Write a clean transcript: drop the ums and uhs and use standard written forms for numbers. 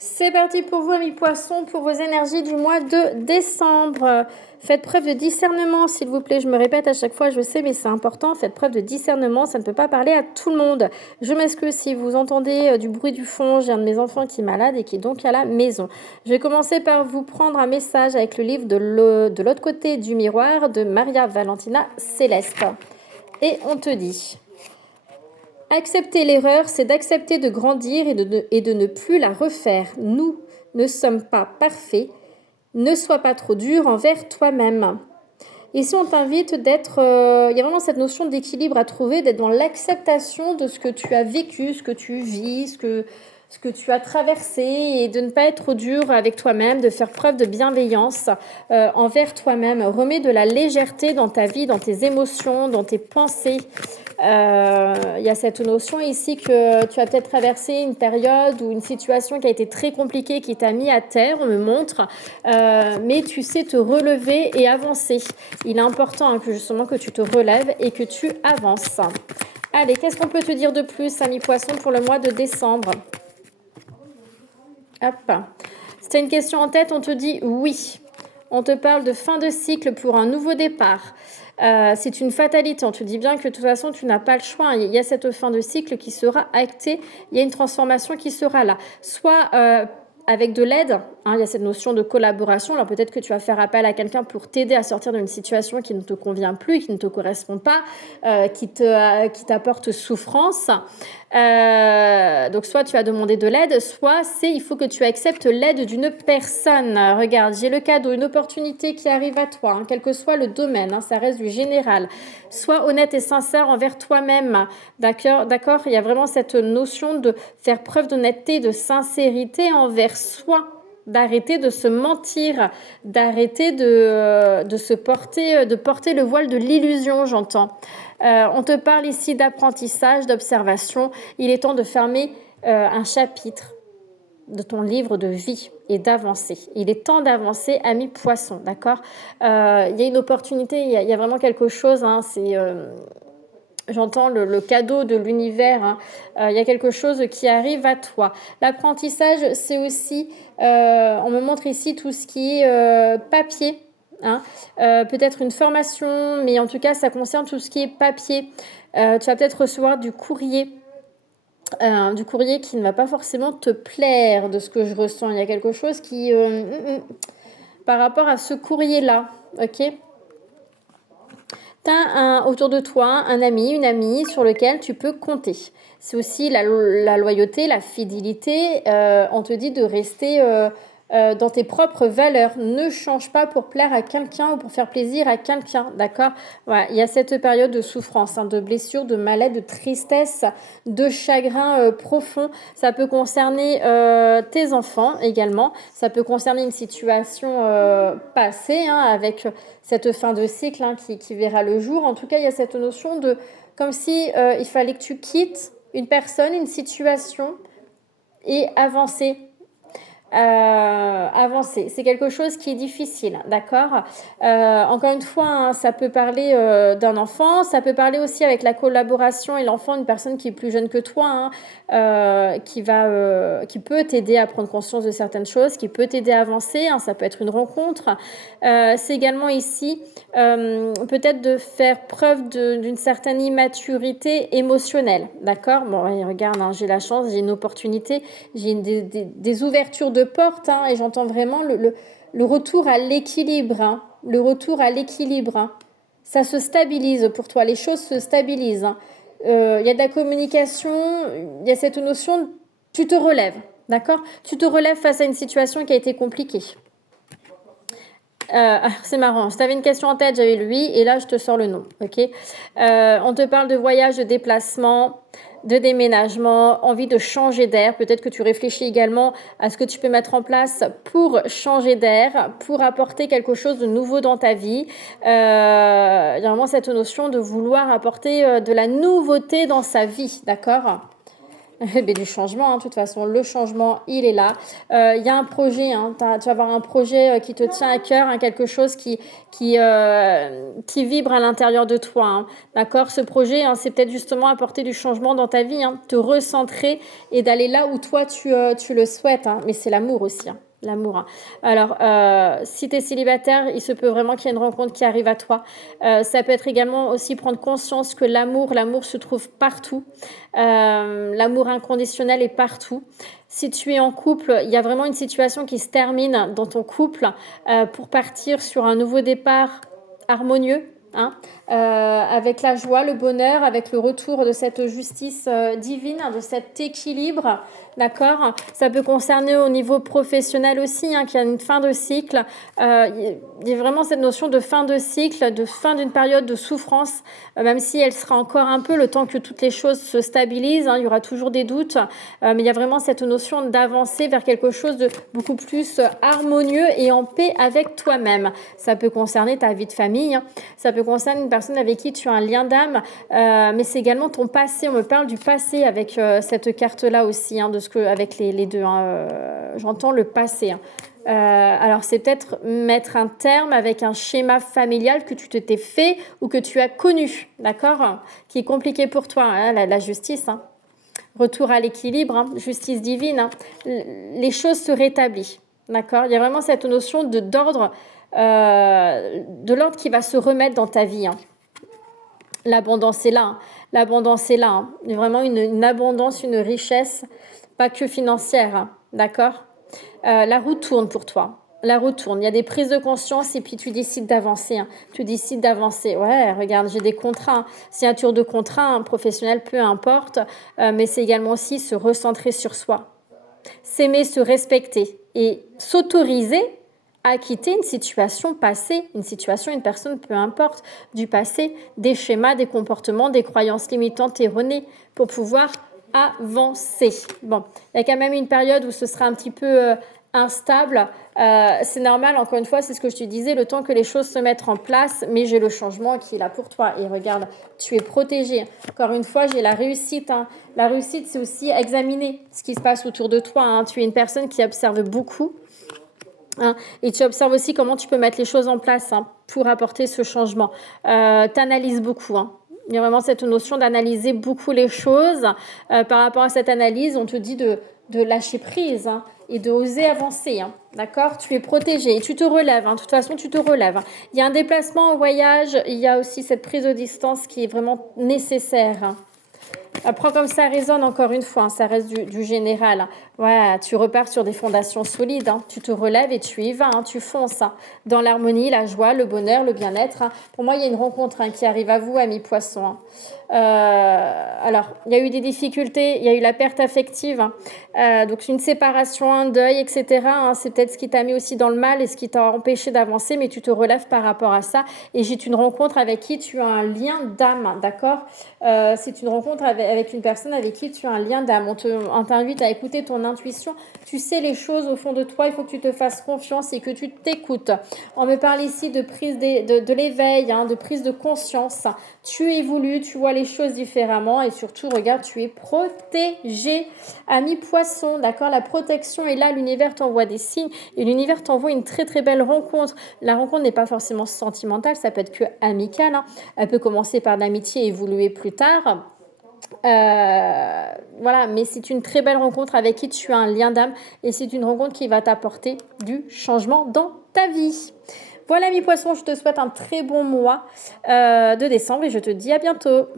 C'est parti pour vous, amis poissons, pour vos énergies du mois de décembre. Faites preuve de discernement, s'il vous plaît. Je me répète à chaque fois, je sais, mais c'est important. Faites preuve de discernement, ça ne peut pas parler à tout le monde. Je m'excuse si vous entendez du bruit du fond. J'ai un de mes enfants qui est malade et qui est donc à la maison. Je vais commencer par vous prendre un message avec le livre de l'autre côté du miroir de Maria Valentina Céleste. Et on te dit... Accepter l'erreur, c'est d'accepter de grandir et de ne plus la refaire. Nous ne sommes pas parfaits. Ne sois pas trop dur envers toi-même. Ici, on t'invite d'être... il y a vraiment cette notion d'équilibre à trouver, d'être dans l'acceptation de ce que tu as vécu, ce que tu vis, ce que tu as traversé et de ne pas être trop dur avec toi-même, de faire preuve de bienveillance envers toi-même. Remets de la légèreté dans ta vie, dans tes émotions, dans tes pensées. Il y a cette notion ici que tu as peut-être traversé une période ou une situation qui a été très compliquée, qui t'a mis à terre, on me montre, mais tu sais te relever et avancer. Il est important que justement que tu te relèves et que tu avances. Allez, qu'est-ce qu'on peut te dire de plus, ami poisson, pour le mois de décembre? Hop. Si tu as une question en tête, on te dit oui. On te parle de fin de cycle pour un nouveau départ. C'est une fatalité. On te dit bien que de toute façon, tu n'as pas le choix. Il y a cette fin de cycle qui sera actée. Il y a une transformation qui sera là. Soit avec de l'aide, il y a cette notion de collaboration. Alors peut-être que tu vas faire appel à quelqu'un pour t'aider à sortir d'une situation qui ne te convient plus, qui ne te correspond pas, qui t'apporte souffrance. Donc soit tu vas demander de l'aide, soit il faut que tu acceptes l'aide d'une personne. Regarde, j'ai le cadeau, une opportunité qui arrive à toi, quel que soit le domaine, ça reste du général. Sois honnête et sincère envers toi-même, d'accord. Il y a vraiment cette notion de faire preuve d'honnêteté, de sincérité envers soi. D'arrêter de se mentir, d'arrêter de porter le voile de l'illusion, j'entends. On te parle ici d'apprentissage, d'observation. Il est temps de fermer un chapitre de ton livre de vie et d'avancer. Il est temps d'avancer, ami poisson, d'accord. Il y a une opportunité, il y a vraiment quelque chose, j'entends le cadeau de l'univers, il y a quelque chose qui arrive à toi. L'apprentissage, c'est aussi, on me montre ici tout ce qui est papier, peut-être une formation, mais en tout cas, ça concerne tout ce qui est papier. Tu vas peut-être recevoir du courrier qui ne va pas forcément te plaire de ce que je ressens. Il y a quelque chose qui, par rapport à ce courrier-là, ok. Tu as autour de toi un ami, une amie sur lequel tu peux compter. C'est aussi la loyauté, la fidélité. On te dit de rester dans tes propres valeurs. Ne change pas pour plaire à quelqu'un ou pour faire plaisir à quelqu'un, d'accord. Voilà, il y a cette période de souffrance, de blessure, de mal-être, de tristesse, de chagrin profond. Ça peut concerner tes enfants également. Ça peut concerner une situation passée avec cette fin de cycle qui verra le jour. En tout cas, il y a cette notion de comme si il fallait que tu quittes une personne, une situation et avancer. Avancer. C'est quelque chose qui est difficile, d'accord. Encore une fois, ça peut parler d'un enfant, ça peut parler aussi avec la collaboration et l'enfant, une personne qui est plus jeune que toi, qui peut t'aider à prendre conscience de certaines choses, qui peut t'aider à avancer, ça peut être une rencontre. C'est également ici peut-être de faire preuve d'une certaine immaturité émotionnelle, d'accord. Bon, regarde, j'ai la chance, j'ai une opportunité, j'ai des ouvertures de portes, et j'entends vraiment le retour à l'équilibre, le retour à l'équilibre. Ça se stabilise pour toi, les choses se stabilisent. Il y a de la communication, il y a cette notion, tu te relèves, d'accord. Tu te relèves face à une situation qui a été compliquée. C'est marrant, si tu avais une question en tête, j'avais lui, et là je te sors le nom, ok. On te parle de voyage, de déplacement, de déménagement, envie de changer d'air. Peut-être que tu réfléchis également à ce que tu peux mettre en place pour changer d'air, pour apporter quelque chose de nouveau dans ta vie. Il y a vraiment cette notion de vouloir apporter de la nouveauté dans sa vie, d'accord. Mais du changement, hein, de toute façon, le changement, il est là. Il y a un projet, hein, tu vas avoir un projet qui te tient à cœur, hein, quelque chose qui vibre à l'intérieur de toi. Hein, d'accord? Ce projet, hein, c'est peut-être justement apporter du changement dans ta vie, hein, te recentrer et d'aller là où toi, tu le souhaites. Hein, mais c'est l'amour aussi. Hein. L'amour. Hein. Alors, si tu es célibataire, il se peut vraiment qu'il y ait une rencontre qui arrive à toi. Ça peut être également aussi prendre conscience que l'amour se trouve partout. L'amour inconditionnel est partout. Si tu es en couple, il y a vraiment une situation qui se termine dans ton couple pour partir sur un nouveau départ harmonieux. Hein, avec la joie, le bonheur, avec le retour de cette justice divine, de cet équilibre, d'accord? Ça peut concerner au niveau professionnel aussi, hein, qu'il y a une fin de cycle. Il y a vraiment cette notion de fin de cycle, de fin d'une période de souffrance, même si elle sera encore un peu le temps que toutes les choses se stabilisent. Hein, il y aura toujours des doutes, mais il y a vraiment cette notion d'avancer vers quelque chose de beaucoup plus harmonieux et en paix avec toi-même. Ça peut concerner ta vie de famille, hein, ça peut concerner une personne avec qui tu as un lien d'âme, mais c'est également ton passé. On me parle du passé avec cette carte-là aussi, hein, avec les deux. Hein, j'entends le passé. Hein. Alors, c'est peut-être mettre un terme avec un schéma familial que tu t'es fait ou que tu as connu, d'accord? Qui est compliqué pour toi, hein, la justice. Hein. Retour à l'équilibre, hein, justice divine. Hein. Les choses se rétablissent, d'accord? Il y a vraiment cette notion d'ordre qui va se remettre dans ta vie. Hein. L'abondance est là. Hein. L'abondance est là. Hein. Il y a vraiment une abondance, une richesse, pas que financière. Hein. D'accord? La roue tourne pour toi. La roue tourne. Il y a des prises de conscience et puis tu décides d'avancer. Hein. Tu décides d'avancer. Ouais, regarde, j'ai des contrats. Hein. Signature de contrat, hein, professionnel, peu importe. Mais c'est également aussi se recentrer sur soi. S'aimer, se respecter et s'autoriser à quitter une situation passée, une personne, peu importe, du passé, des schémas, des comportements, des croyances limitantes erronées pour pouvoir avancer. Bon, il y a quand même une période où ce sera un petit peu instable. C'est normal, encore une fois, c'est ce que je te disais, le temps que les choses se mettent en place, mais j'ai le changement qui est là pour toi. Et regarde, tu es protégé. Encore une fois, j'ai la réussite. Hein. La réussite, c'est aussi examiner ce qui se passe autour de toi. Hein. Tu es une personne qui observe beaucoup. Hein, et tu observes aussi comment tu peux mettre les choses en place, hein, pour apporter ce changement. Tu analyses beaucoup. Hein. Il y a vraiment cette notion d'analyser beaucoup les choses. Par rapport à cette analyse, on te dit de lâcher prise, hein, et d'oser avancer. Hein, d'accord? Tu es protégé et tu te relèves. Hein, de toute façon, tu te relèves. Hein. Il y a un déplacement en voyage. Il y a aussi cette prise de distance qui est vraiment nécessaire. Hein. Prends comme ça résonne encore une fois, hein, ça reste du général. Hein. Ouais, tu repars sur des fondations solides, hein. Tu te relèves et tu y vas, hein, tu fonces. Hein. Dans l'harmonie, la joie, le bonheur, le bien-être. Hein. Pour moi, il y a une rencontre, hein, qui arrive à vous, amis poissons. Hein. Alors, il y a eu des difficultés, il y a eu la perte affective, hein. Donc une séparation, un deuil, etc. Hein. C'est peut-être ce qui t'a mis aussi dans le mal et ce qui t'a empêché d'avancer, mais tu te relèves par rapport à ça. Et j'ai une rencontre avec qui tu as un lien d'âme, d'accord? C'est une rencontre avec une personne avec qui tu as un lien d'âme. On t'invite à écouter ton intuition. Tu sais les choses au fond de toi, il faut que tu te fasses confiance et que tu t'écoutes. On me parle ici de prise de l'éveil, hein, de prise de conscience. Tu évolues, tu vois les choses différemment et surtout, regarde, tu es protégé. Ami poisson, d'accord? La protection est là, l'univers t'envoie des signes et l'univers t'envoie une très très belle rencontre. La rencontre n'est pas forcément sentimentale, ça peut être que amicale. Hein. Elle peut commencer par l'amitié et évoluer plus tard. Voilà, mais c'est une très belle rencontre avec qui tu as un lien d'âme et c'est une rencontre qui va t'apporter du changement dans ta vie. Voilà, mes poissons, je te souhaite un très bon mois de décembre et je te dis à bientôt.